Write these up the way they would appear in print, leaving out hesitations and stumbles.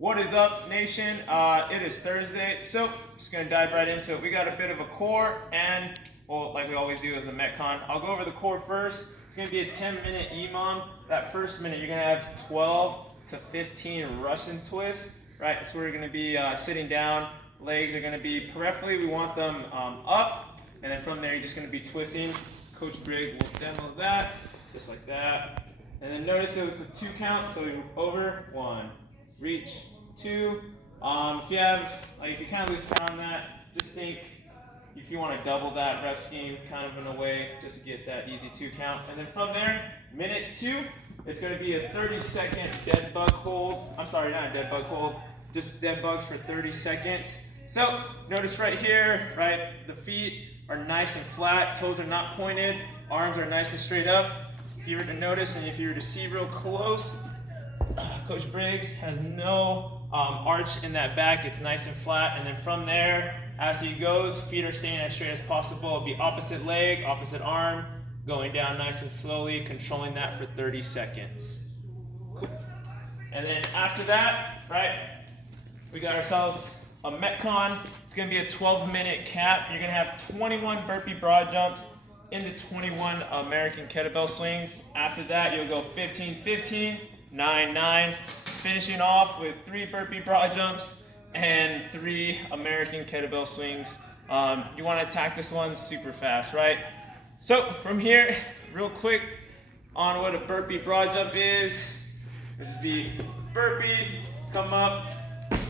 What is up, nation? It is Thursday, so just gonna dive right into it. We got a bit of a core and, well, like we always do as a Metcon. I'll go over the core first. It's gonna be a 10-minute EMOM. That first minute, you're gonna have 12 to 15 Russian twists, right? So we're gonna be sitting down. Legs are gonna be peripherally, we want them up, and then from there, you're just gonna be twisting. Coach Briggs will demo that, just like that. And then notice it's a 2 count, so we move over, 1, reach, 2. If you kind of lose count on that, just think if you want to double that rep scheme kind of in a way, just to get that easy 2 count. And then from there, minute 2, it's going to be a 30-second dead bug hold. I'm sorry, not a dead bug hold, just dead bugs for 30 seconds. So notice right here, right, the feet are nice and flat, toes are not pointed, arms are nice and straight up. If you were to notice, and if you were to see real close, Coach Briggs has no arch in that back. It's nice and flat. And then from there, as he goes, feet are staying as straight as possible. It'll be opposite leg, opposite arm, going down nice and slowly, controlling that for 30 seconds. Cool. And then after that, right, we got ourselves a Metcon. It's going to be a 12-minute cap. You're going to have 21 burpee broad jumps into 21 American kettlebell swings. After that, you'll go 15-15, 9-9, finishing off with 3 burpee broad jumps and 3 American kettlebell swings. You want to attack this one super fast, right? So from here, real quick on what a burpee broad jump is. It'll just be burpee, come up,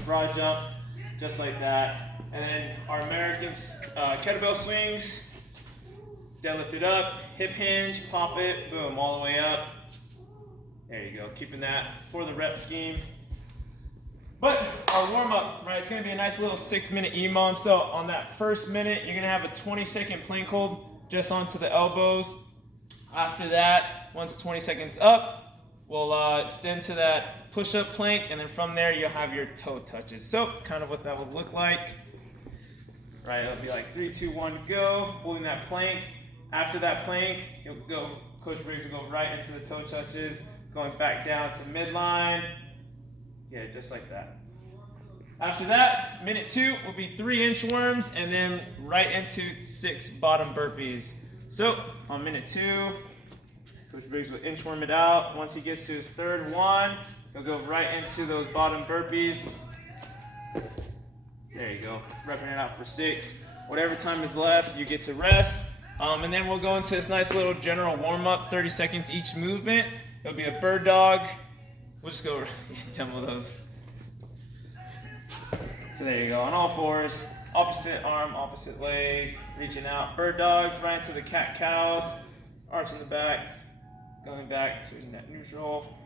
broad jump, just like that. And then our American kettlebell swings, deadlift it up, hip hinge, pop it, boom, all the way up. There you go, keeping that for the rep scheme. But our warm up, right, it's gonna be a nice little 6-minute EMOM. So on that first minute, you're gonna have a 20-second plank hold just onto the elbows. After that, once 20 seconds up, we'll extend to that push-up plank, and then from there, you'll have your toe touches. So kind of what that would look like. Right, it'll be like 3, 2, 1, go, holding that plank. After that plank, you'll go, Coach Briggs will go right into the toe touches, going back down to midline. Yeah, just like that. After that, minute 2 will be 3 inchworms, and then right into 6 bottom burpees. So on minute 2, Coach Briggs will inchworm it out. Once he gets to his third one, he'll go right into those bottom burpees. There you go, repping it out for 6. Whatever time is left, you get to rest. And then we'll go into this nice little general warm-up, 30 seconds each movement. It'll be a bird dog. We'll just go demo those. So there you go, on all fours, opposite arm, opposite leg, reaching out. Bird dogs, right into the cat-cows, arch in the back, going back to net neutral.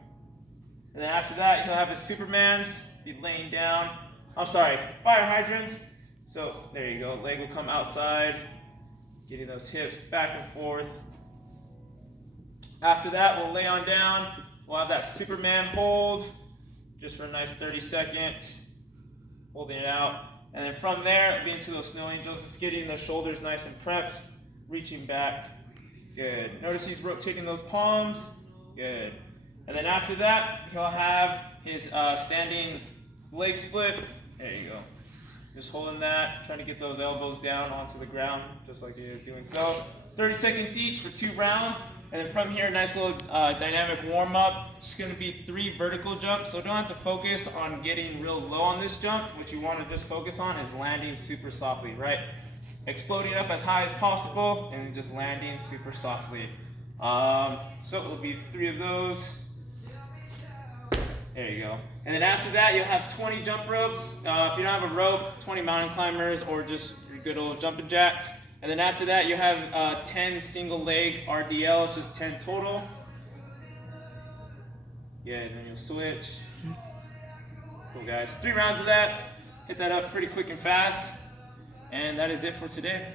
And then after that, he'll have his Supermans, be laying down. I'm sorry, fire hydrants. So there you go, leg will come outside, getting those hips back and forth. After that, we'll lay on down. We'll have that Superman hold, just for a nice 30 seconds, holding it out. And then from there, it'll be into those snow angels, just getting those shoulders nice and prepped, reaching back. Good. Notice he's rotating those palms. Good. And then after that, he'll have his standing leg split. There you go. Just holding that, trying to get those elbows down onto the ground, just like he is doing so. 30 seconds each for 2 rounds. And then from here, nice little dynamic warm up. It's gonna be 3 vertical jumps, so don't have to focus on getting real low on this jump. What you wanna just focus on is landing super softly, right? Exploding up as high as possible and just landing super softly. So it will be 3 of those. There you go. And then after that, you'll have 20 jump ropes. If you don't have a rope, 20 mountain climbers or just your good old jumping jacks. And then after that, you have 10 single leg RDLs, just 10 total. Yeah, and then you'll switch. Cool, guys. 3 rounds of that. Hit that up pretty quick and fast. And that is it for today.